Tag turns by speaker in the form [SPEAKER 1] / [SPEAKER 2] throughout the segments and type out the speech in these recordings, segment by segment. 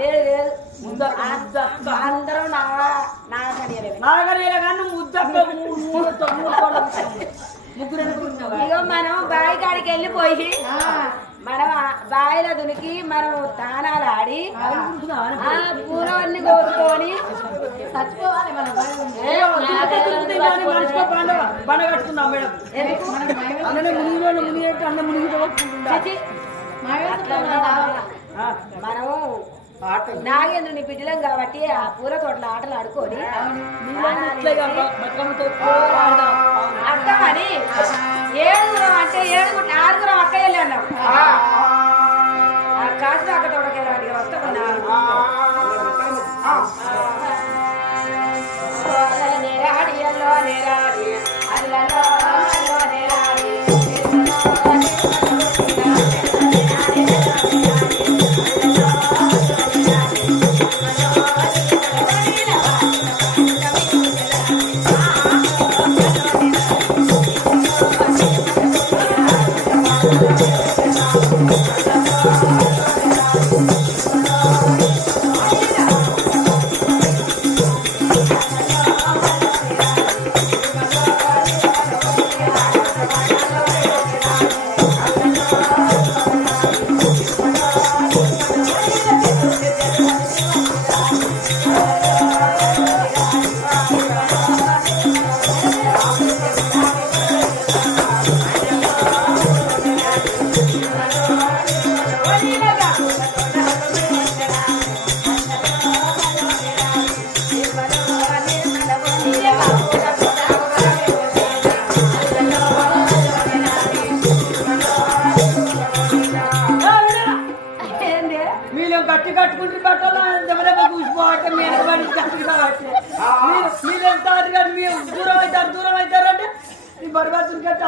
[SPEAKER 1] లేదు అందరూ
[SPEAKER 2] కానీ ముద్దక్క ముగ్గురు
[SPEAKER 1] ఇగో మనం బావి కాడికి వెళ్ళిపోయి మనం బావిలో దునికి మనం తానాలు ఆడి ఆ పూలవన్నీ చచ్చిపోవాలి మనం
[SPEAKER 2] మనిషికో పండుగ బండ కట్టుకుందాం మేడం. అందులో మునిగిలో మునిగి అన్న మునిగి
[SPEAKER 1] చచ్చి. నాగేంద్రుని బిడ్డలం కాబట్టి ఆ పూల తోటల ఆటలు ఆడుకొని అర్థమని? ఏడుగురం అంటే ఏడుగురు ఆరుగురం అక్కయ్యలే అన్నాం.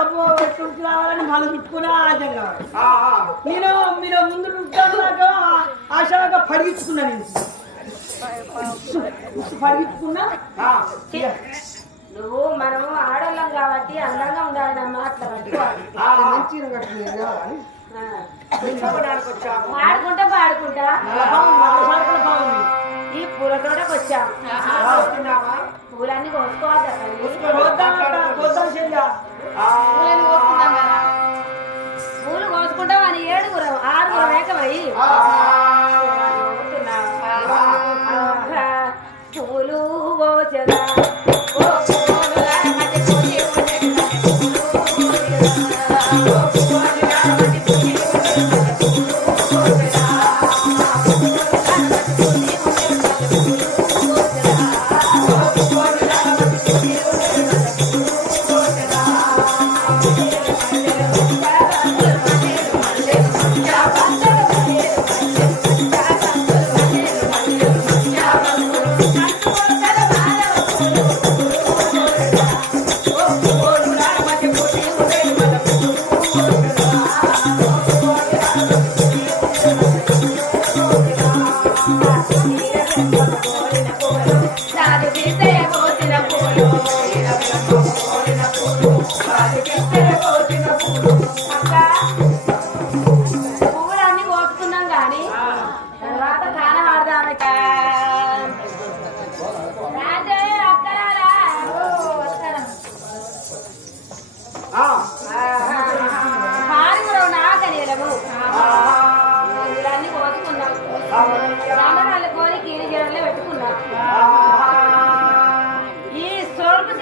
[SPEAKER 2] డబ్బు పెట్టుకుంటూ రావాలని మళ్ళీ చుట్టుకునే ఆశ కావాలి నేను మీరు ముందు చుట్టాక ఆశగా పడిగించుకున్నా నేను. పడిగించుకున్నా
[SPEAKER 1] నువ్వు మనము ఆడోళ్ళం కాబట్టి అందంగా ఉండాలి నా మాటలు పట్టుకోవాలి ఆడుకుంటా పాడుకుంటా.
[SPEAKER 2] బాగుంది
[SPEAKER 1] ఈ పూల తోటకు వచ్చాం. పూలన్నీ కోసుకోవాలి తల్లి. పూలు కోసుకుంటాం అని ఏడుగురం ఆరుగురం ఏకమై పూలు కోసదా Thank you.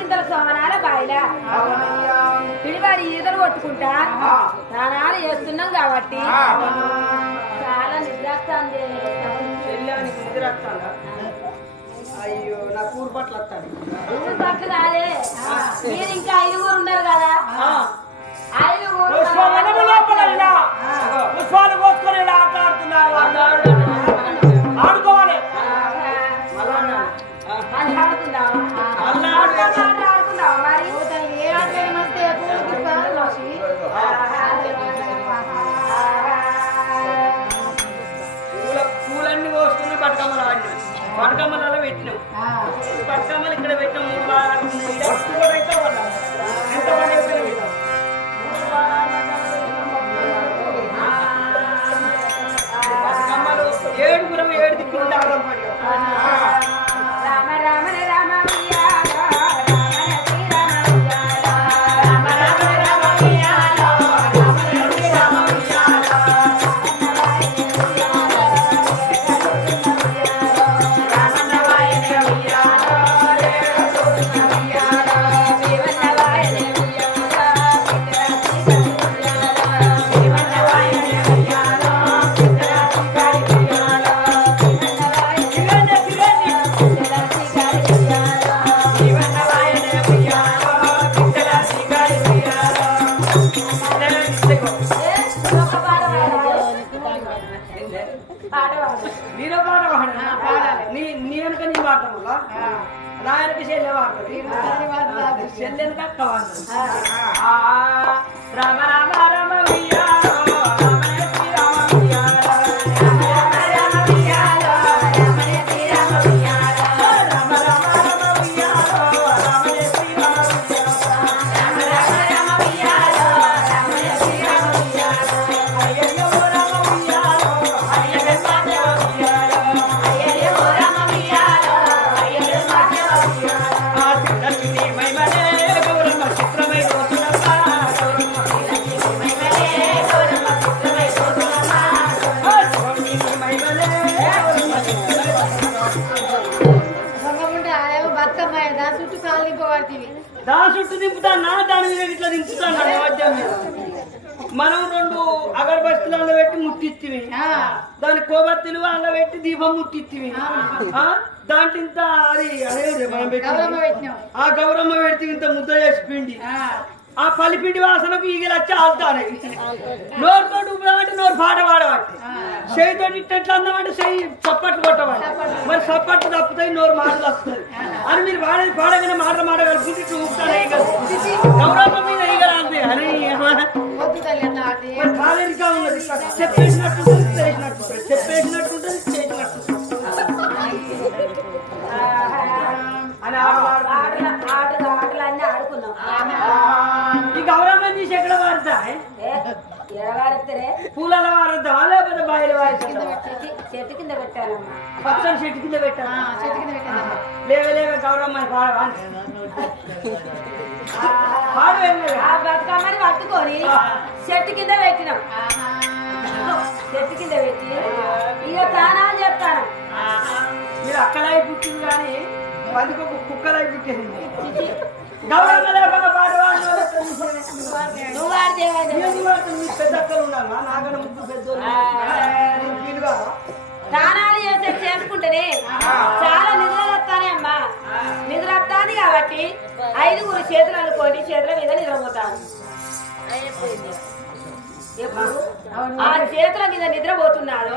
[SPEAKER 1] చింతల సోమనాల బాయిల. పిడివాడి ఈతలు కొట్టుకుంటా. స్నానాలు చేస్తున్నాం కాబట్టి. చాలా నిద్రస్తుంది.
[SPEAKER 2] అయ్యో నా కూర పట్ల
[SPEAKER 1] ఊరు పట్టు కాలే మీరు ఇంకా ఐదుగురు ఉన్నారు కదా.
[SPEAKER 2] నీలో పాట పాడాలి నీ వెనక నీ పాట వల్ల నా వెనక చెల్లె వాడుతుంది చెల్లె అక్క వాడుతుంది రామ రామ రామ
[SPEAKER 1] చుట్టూ కాలు నింపబడుతుంది
[SPEAKER 2] దా చుట్టూ దింపుతానా దాని మీద ఇట్లా దింపుతాను నైవేద్యం మీద. మనం రెండు అగరబత్తులు అందులో పెట్టి ముట్టిత్తివి దాని కోబత్తులు అందులో పెట్టి దీపం ముట్టిత్తివి. ఆ? దాంట్లో ఇంత అది అదే మనం పెట్టి ఆ గౌరమ్మ పెడితే ఇంత ముద్ద చేసి పిండి.
[SPEAKER 1] ఆ.
[SPEAKER 2] పలిపిండి వాసనకు ఈగలు వచ్చి ఆల్తానే నోరుతో ఊపిరామంటే నోరు పాట పాడబట్టి. చేయితో ఇట్లా అందమంటే చెయ్యి చప్పట్లు కొట్టవాలి మరి చప్పట్లు తప్పుతాయి నోరు మాటలు వస్తుంది అని మీరు పాడేది పాడగానే మాట మాట ఇట్లా ఈగలు గౌరమ్మ మీద అంతే అని ఉన్నది చెప్పేసినట్టు. చెప్పేసినట్టు. పచ్చని చెట్టు కింద పెట్టా
[SPEAKER 1] చెట్టు కింద పెట్టారమ్మా
[SPEAKER 2] లేవే లేవే గౌరమ్మ
[SPEAKER 1] బతుకమ్మని పట్టుకొని చెట్టు కింద పెట్టినాం. చెట్టు కింద పెట్టి ఇక తానాలు చెప్తాను
[SPEAKER 2] మీరు అక్కలై పుట్టింది కానీ మందికి ఒక కుక్కలై పుట్టింది. గౌరమ్మ లేకుండా పాడవా
[SPEAKER 1] నువ్వు వాడితే
[SPEAKER 2] పెద్ద అక్కలు ఉన్నామా? నాగన ముగ్గు పెద్దోళ్ళు.
[SPEAKER 1] చేసే చేసుకుంటేనే చాలా నిధులు వస్తానే అమ్మా. నిధులు వస్తాను కాబట్టి ఐదుగురు చేతులు అనుకోండి చేతుల మీద నిద్రపోతాను ఎప్పుడు? ఆ చేతుల మీద నిద్రపోతున్నాడు.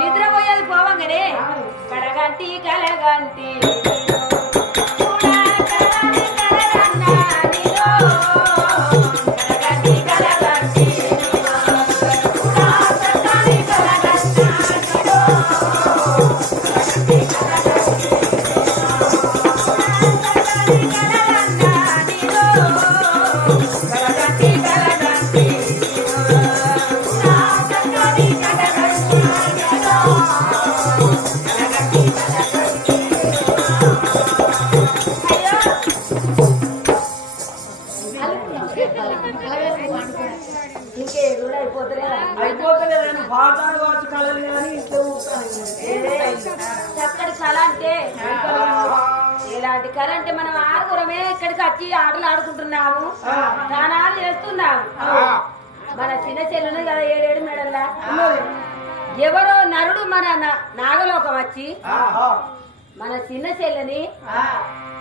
[SPEAKER 1] నిద్రపోయేది పోవంగానే కడగంటి కలగంటి. ఆరుగురమే ఇక్కడికి వచ్చి ఆటలు ఆడుకుంటున్నాము దానాలు చేస్తున్నాము మన చిన్న చెల్లును కదా ఏడేడు మెడల్లా ఎవరో నరుడు మన నాగలోకం వచ్చి మన చిన్న చెల్లని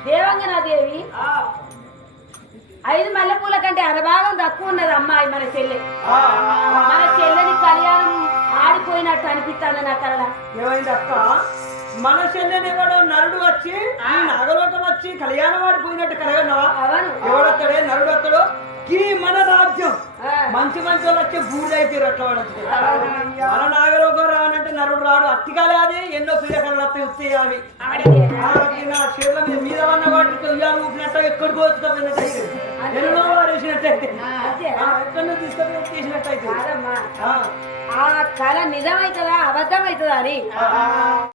[SPEAKER 1] దేవంగనాదేవి ఐదు మల్లెపూల కంటే అరభాగం తక్కువ ఉన్నది అమ్మాయి మన చెల్లె. మన చెల్లెని కళ్యాణం ఆడిపోయినట్టు అనిపిస్తుంది నా కళ్ళ.
[SPEAKER 2] ఏమైంది అక్క మన చెల్లెని ఎవడో నరుడు వచ్చి ఈ నాగలోకం వచ్చి కళ్యాణం ఆడిపోయినట్టు కలగన్నావా
[SPEAKER 1] అవును.
[SPEAKER 2] ఎవడొస్తాడే నరుడు వస్తాడు ఈ మన రాజ్యం. మంచి మంచి వాళ్ళు వచ్చి బూడిద అయితే మన నాగలోకం రానంటే నరుడు రాడు. అట్టికాలే అది. ఎన్నో పిల్లకలు వస్తాయి వస్తాయి అవి. చేతుల మీద మీద ఉన్న వాటికి ఉయ్యాలు ఊపినట్టు ఎక్కడికి వచ్చుకోపోయినట్టు ఎన్నో వారేసినట్టయితే. ఎక్కడో తీసుకొని తీసినట్టయితే ఆ.
[SPEAKER 1] ఆ కళ నిజమైతుందా? అబద్ధమైతుందా అని